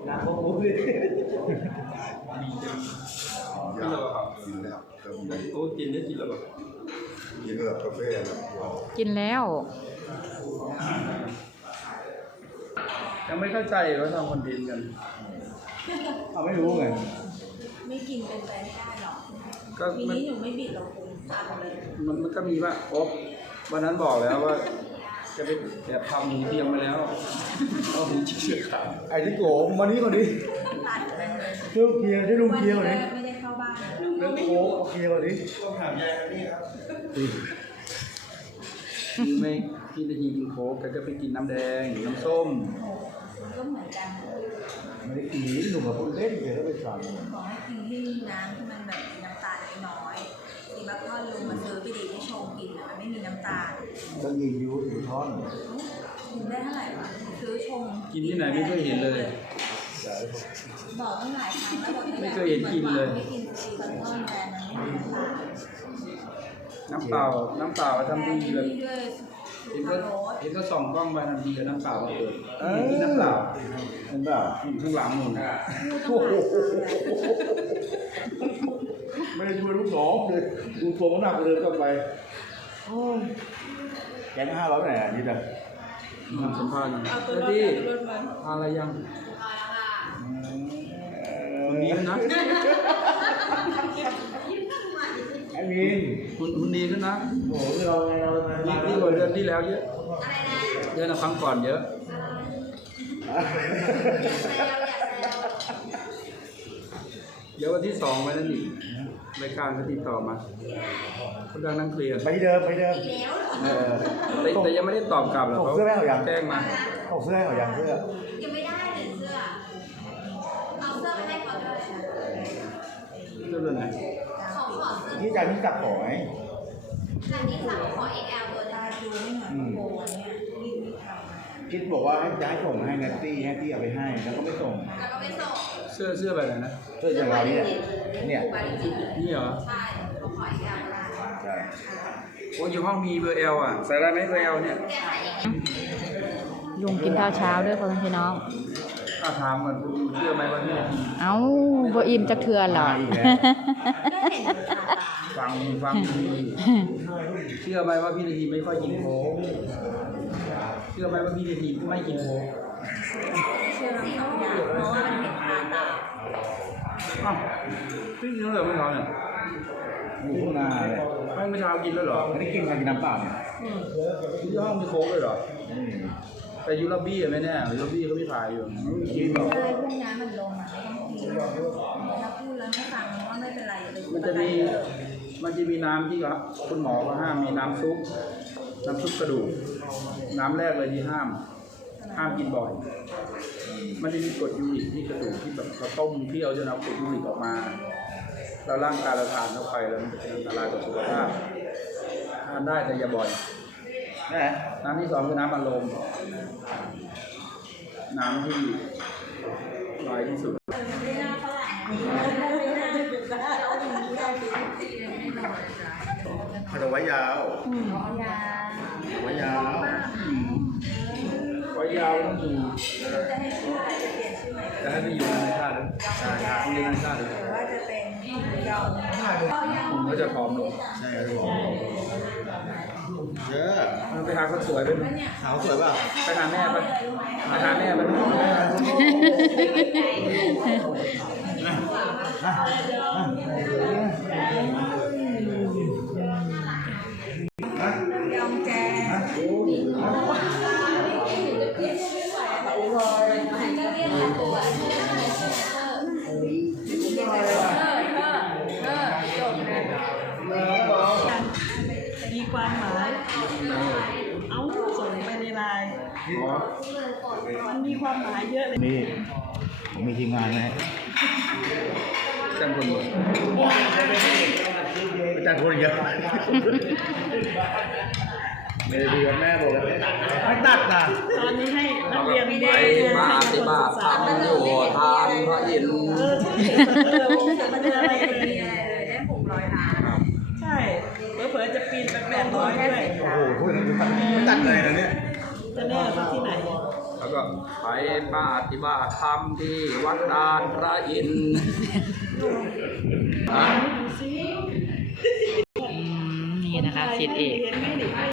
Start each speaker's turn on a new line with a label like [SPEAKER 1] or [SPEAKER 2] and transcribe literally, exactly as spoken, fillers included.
[SPEAKER 1] น้ำโอ้ย
[SPEAKER 2] กินแล้วครับกินแล้วโอ้กินได้กินแล้วแบบกินแล้วกาแฟแล้ว
[SPEAKER 3] กินแล้ว
[SPEAKER 1] ยังไม่เข้าใจว่าทำคอนเทนต์กันเขาไม่รู้ไง
[SPEAKER 4] ไม่กินเป็นไปไม่ได้หรอก
[SPEAKER 1] ก็
[SPEAKER 4] ทีนี้หนูไม่บิดเราคงทำเลย
[SPEAKER 1] มันมันก็มีว่าโอ๊บวันนั้นบอกแล้วว่าจะไปแบบทำหมูเทียมมาแล้วเอาหมูชิ้นเชือกขาไอ้ที่โกงมานี้ก่อนดิเที่ยวเคียร์ได้ลุงเคียร์ก่อนดิ
[SPEAKER 4] ไม่ได้เข้าบ้าน
[SPEAKER 1] เรื่องโค้กเคียร์ก่อนดิถามยายนี่ครับคือไม่กินนาทีกินโค้กก็ไปกินน้ำแดงน้ำส้ม
[SPEAKER 4] ก็เหมือนกัน
[SPEAKER 1] ไม่ได้กินหนุ่มกับคนเล่นเดี๋ยวก็ไปสั่ง
[SPEAKER 4] บอกให้กินที่น้ำที่มันแบบน้ำตาลน้อยๆทีบักทอนลุงมาซื้อไปดีที่ชงกินมันไม่มีน้ำตาล
[SPEAKER 1] ก็ยิงยูถือท่อน
[SPEAKER 4] กินได้เท่าไหร่วะซื้อชง
[SPEAKER 1] กินที่ไหนไม่เคยเห็นเลย
[SPEAKER 4] บอกตั้งหลายครั้งแล้วบอก
[SPEAKER 1] ไม่เคยเห็นกินเลย
[SPEAKER 4] ไม่กินซีบักทอนแบรนด์นั้นไม่มี
[SPEAKER 1] น้ำตาลน้ำเปล่าน้ำเปล่าทำดีเลยเห็นก็เห็นก็ส่องกล้องไปทันทีกับน้ำเปล่าเปิดนี่น้ำเปล่าน้ำเปล่าข้างหลังหนุนไม่ได้ช่วยลูกสองเลยดูตัวมันหนักเลยก็ไปแกงห้าร้อยไหนอ่ะนี่จ้ะทำสัมภาษณ์แล้วที่อะไรยังคนนี้นะไอ้มินคุณคุณดีขึ้นนะโอ้โหเราเราดีดีกว่าเดือนที่แล้วเยอะเดือนละครั้งก่อนเยอะเดี๋ยววันที่สองไปนั่นอีกรายการก็ติดต่อมาคนดังนั่งเคลียร์ไปเดิมไปเดิมเออแต่ยังไม่ได้ตอบกลับหรอกเขาแจ้งมาเขาเสื้อเขาอย่างเสื้อ
[SPEAKER 4] ยังไม่ได้เลยเสื้อเอาเสื้อไปให้เขาด้วย
[SPEAKER 1] เสื้อเรื่องไหน
[SPEAKER 4] ขอขอเสื้อ
[SPEAKER 1] ที่จะนี่จับขอไหม
[SPEAKER 4] อันนี้สั่งขอ เอ็กซ์ แอล ตัวได้ดูไม่เหมือนโบเนี่ยรีบรีบทำ
[SPEAKER 1] คิดบอกว่าให้จะให้ส่งให้นัตตี้ให้ที่เอาไปให้แล้วก็ไม่ส่ง
[SPEAKER 4] แล้วก็ไม่ส่ง
[SPEAKER 1] เสื้อเสื้อแบบไหนนะเสื้ออย่างเราเนี่ยเนี่ยนี่เหรอ
[SPEAKER 4] ใช่เขาขอ เอ็กซ์ แอล ได้
[SPEAKER 1] ใช่โอ้ยอยู่ห้องมีเบอร์ L อ่ะใส่ได้ไหมเบอร์ L เนี่ย
[SPEAKER 3] ลุงกินข้าวเช้าด้วยพ่อพี่น้อง
[SPEAKER 1] ถ้าถามมันเชื่อไหมว่านี่
[SPEAKER 3] เอ้าบ่อิ่มจักเทื่อหรอ
[SPEAKER 1] ฟังฟังดีเชื่อไหมว่าพี่นาทีไม่ค่อยกินโค้กเชื่อไหมว่าพี่นาทีไม่กินโค้ก
[SPEAKER 4] เชื่อทั้งสองอย่างเพราะว่ามันเห็นตาตา
[SPEAKER 1] อ้าวพี่กินแล้วเหรอไม่ร้อนเนี่ยอยู่ข้างหน้าเลยไม่เมื่อเช้ากินแล้วเหรอไม่ได้กินกินน้ำเปล่าเนี่ยที่ห้องมีโค้กเลยเหรอแต่ยูราบี้ไม่แน่ยูราบี้เขาไม่ขายอยู่กินหรอ
[SPEAKER 4] อะไรพวกนี้มันลงมาไม่ต้องกินถ้าพูดแล้วไม่ฟังว่าไม่เป็นไร
[SPEAKER 1] มันจะมีมันจะมีน้ำที่คุณหมอเขาห้ามมีน้ำซุปน้ำซุปกระดูกน้ำแรกเลยที่ห้ามห้ามกินบ่อยมันจะมีกรดยูริกที่กระดูกที่แบบเราต้มเที่ยวจนเอากรดยูริกออกมาเราร่างกายเราทานเข้าไปแล้วมันเป็นอันตรายต่อสุขภาพทานได้แต่อย่าบ่อยน้ำที่สองคือน้ำอัดลมน้ำที่น้อยที่สุดเขาจะไว้ยาวไว้ยาวไว้ยาวต้องอยู่จะให้ไปอยู่ในชาติใช่ครับอยู่ในชาติหรือว่าจะเป็นยาวผมก็จะผอมลงใช่ครับผอมเยอะมันไปหาคนสวยเป็นสาวสวยป่ะไปหาแม่ป่ะไปหาแม่ป่ะ
[SPEAKER 4] ยอมแก
[SPEAKER 5] มีความหมายเอาส่งไปในไลน์มันมีความหมายเยอะเลย
[SPEAKER 1] นี่ผมมีทีมงานนะฮะจ้างคนหมดจ้างคนเยอะไม่ได้ดีกับแม่บอกเลยไม่ตัดนะ
[SPEAKER 5] ตอนนี้ให้นักเรียน
[SPEAKER 1] ไปมาปฏิบัติธรรมอยู่ทานพระอินทร์
[SPEAKER 5] มันจะอะไรดี
[SPEAKER 4] ได้หกร้อยล้าน
[SPEAKER 5] ใช่เผลอๆจะปีนไปแปดร้อยด้วย
[SPEAKER 1] โอ้โหตัดเลยนะเนี่ย
[SPEAKER 5] จะแน่ที่ไหน
[SPEAKER 1] แล้วก็ไปปฏิบัติธรรมที่วัดดานพระอินทร์อ่ะ
[SPEAKER 3] อืมนี่นะคะสิทธิเอก
[SPEAKER 5] เห็นไหมนี่